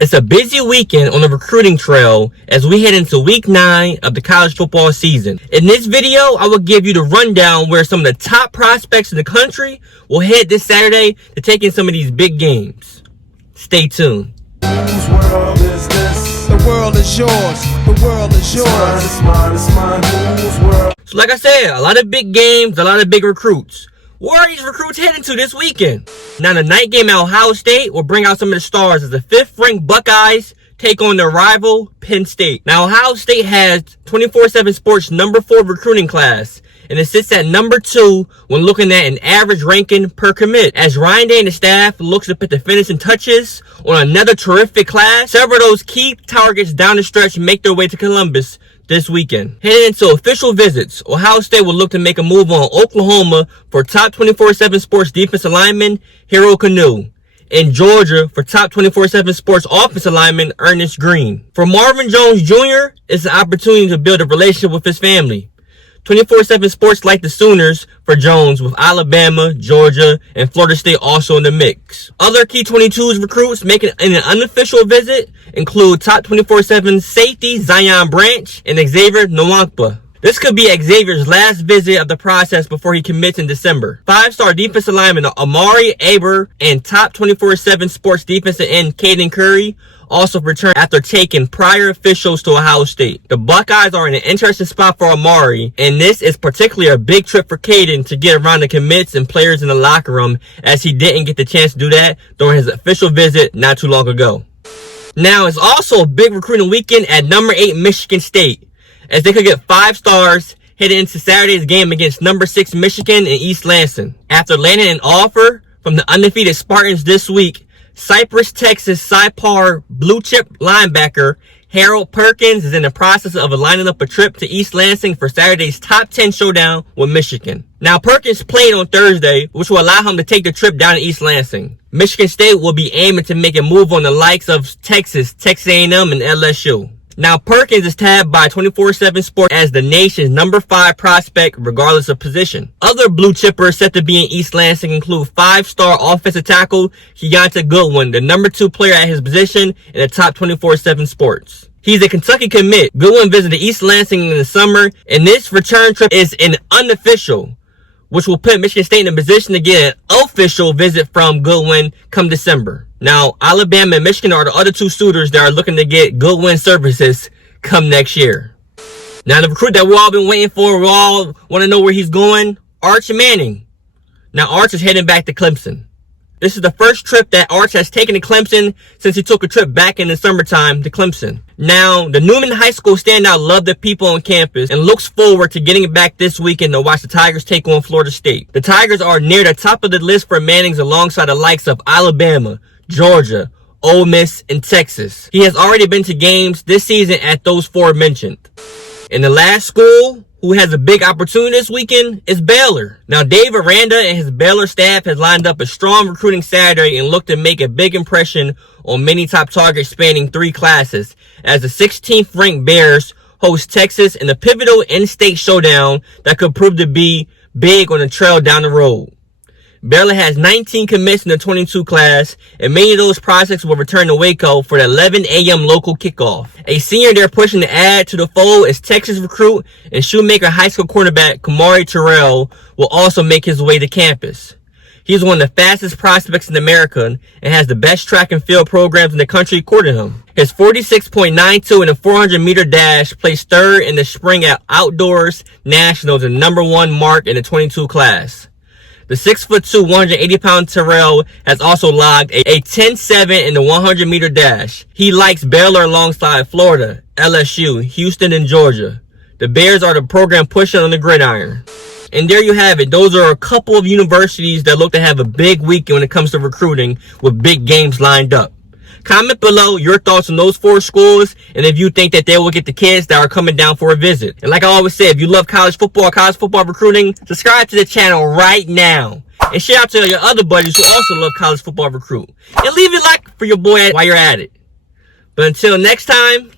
It's a busy weekend on the recruiting trail as we head into week 9 of the college football season. In this video, I will give you the rundown where some of the top prospects in the country will head this Saturday to take in some of these big games. Stay tuned. Whose world is this? The world is yours. The world is yours. It's mine. Whose world? So like I said, a lot of big games, a lot of big recruits. Where are these recruits heading to this weekend? Now, the night game at Ohio State will bring out some of the stars as the 5th-ranked Buckeyes take on their rival, Penn State. Now, Ohio State has 24/7 Sports number 4 recruiting class, and it sits at number 2 when looking at an average ranking per commit. As Ryan Day and the staff looks to put the finishing touches on another terrific class, several of those key targets down the stretch make their way to Columbus this weekend. Heading into official visits, Ohio State will look to make a move on Oklahoma for top 24/7 Sports defensive lineman Hero Canoe, and Georgia for top 24/7 Sports offensive lineman Ernest Green. For Marvin Jones Jr., it's an opportunity to build a relationship with his family. 24/7 Sports like the Sooners for Jones, with Alabama, Georgia, and Florida State also in the mix. Other key 22s recruits making an unofficial visit include top 24/7 safety Zion Branch and Xavier Nwankpa. This could be Xavier's last visit of the process before he commits in December. 5-star defensive lineman Amari Aber and top 24/7 Sports defensive end Caden Curry also returned after taking prior officials to Ohio State. The Buckeyes are in an interesting spot for Amari, and this is particularly a big trip for Caden to get around the commits and players in the locker room, as he didn't get the chance to do that during his official visit not too long ago. Now, it's also a big recruiting weekend at number 8 Michigan State, as they could get 5 stars heading into Saturday's game against number 6 Michigan in East Lansing. After landing an offer from the undefeated Spartans this week, Cypress, Texas Cy-Par blue chip linebacker Harold Perkins is in the process of lining up a trip to East Lansing for Saturday's top 10 showdown with Michigan. Now, Perkins played on Thursday, which will allow him to take the trip down to East Lansing. Michigan State will be aiming to make a move on the likes of Texas, Texas A&M, and LSU. Now, Perkins is tabbed by 24/7 Sports as the nation's number 5 prospect, regardless of position. Other blue chippers set to be in East Lansing include 5-star offensive tackle Keontae Goodwin, the number 2 player at his position in the top 24/7 Sports. He's a Kentucky commit. Goodwin visited East Lansing in the summer, and this return trip is an unofficial, which will put Michigan State in a position to get an official visit from Goodwin come December. Now, Alabama and Michigan are the other 2 suitors that are looking to get Goodwin services come next year. Now, the recruit that we've all been waiting for, we all want to know where he's going, Arch Manning. Now, Arch is heading back to Clemson. This is the first trip that Arch has taken to Clemson since he took a trip back in the summertime to Clemson. Now, the Newman High School standout loved the people on campus and looks forward to getting back this weekend to watch the Tigers take on Florida State. The Tigers are near the top of the list for Mannings alongside the likes of Alabama, Georgia, Ole Miss, and Texas. He has already been to games this season at those 4 mentioned. And the last school who has a big opportunity this weekend is Baylor. Now, Dave Aranda and his Baylor staff has lined up a strong recruiting Saturday and look to make a big impression on many top targets spanning 3 classes, as the 16th-ranked Bears host Texas in a pivotal in-state showdown that could prove to be big on the trail down the road. Baylor has 19 commits in the 22 class, and many of those prospects will return to Waco for the 11 a.m. local kickoff. A senior they're pushing to add to the fold is Texas recruit and Shoemaker High School quarterback Kamari Terrell will also make his way to campus. He's one of the fastest prospects in America and has the best track and field programs in the country according to him. His 46.92 in the 400-meter dash placed 3rd in the spring at Outdoors Nationals and number 1 mark in the 22 class. The 6'2", 180-pound Terrell has also logged a 10.7 in the 100-meter dash. He likes Baylor alongside Florida, LSU, Houston, and Georgia. The Bears are the program pushing on the gridiron. And there you have it. Those are a couple of universities that look to have a big weekend when it comes to recruiting with big games lined up. Comment below your thoughts on those 4 schools and if you think that they will get the kids that are coming down for a visit. And like I always say, if you love college football recruiting, subscribe to the channel right now. And share out to your other buddies who also love college football recruit. And leave a like for your boy while you're at it. But until next time,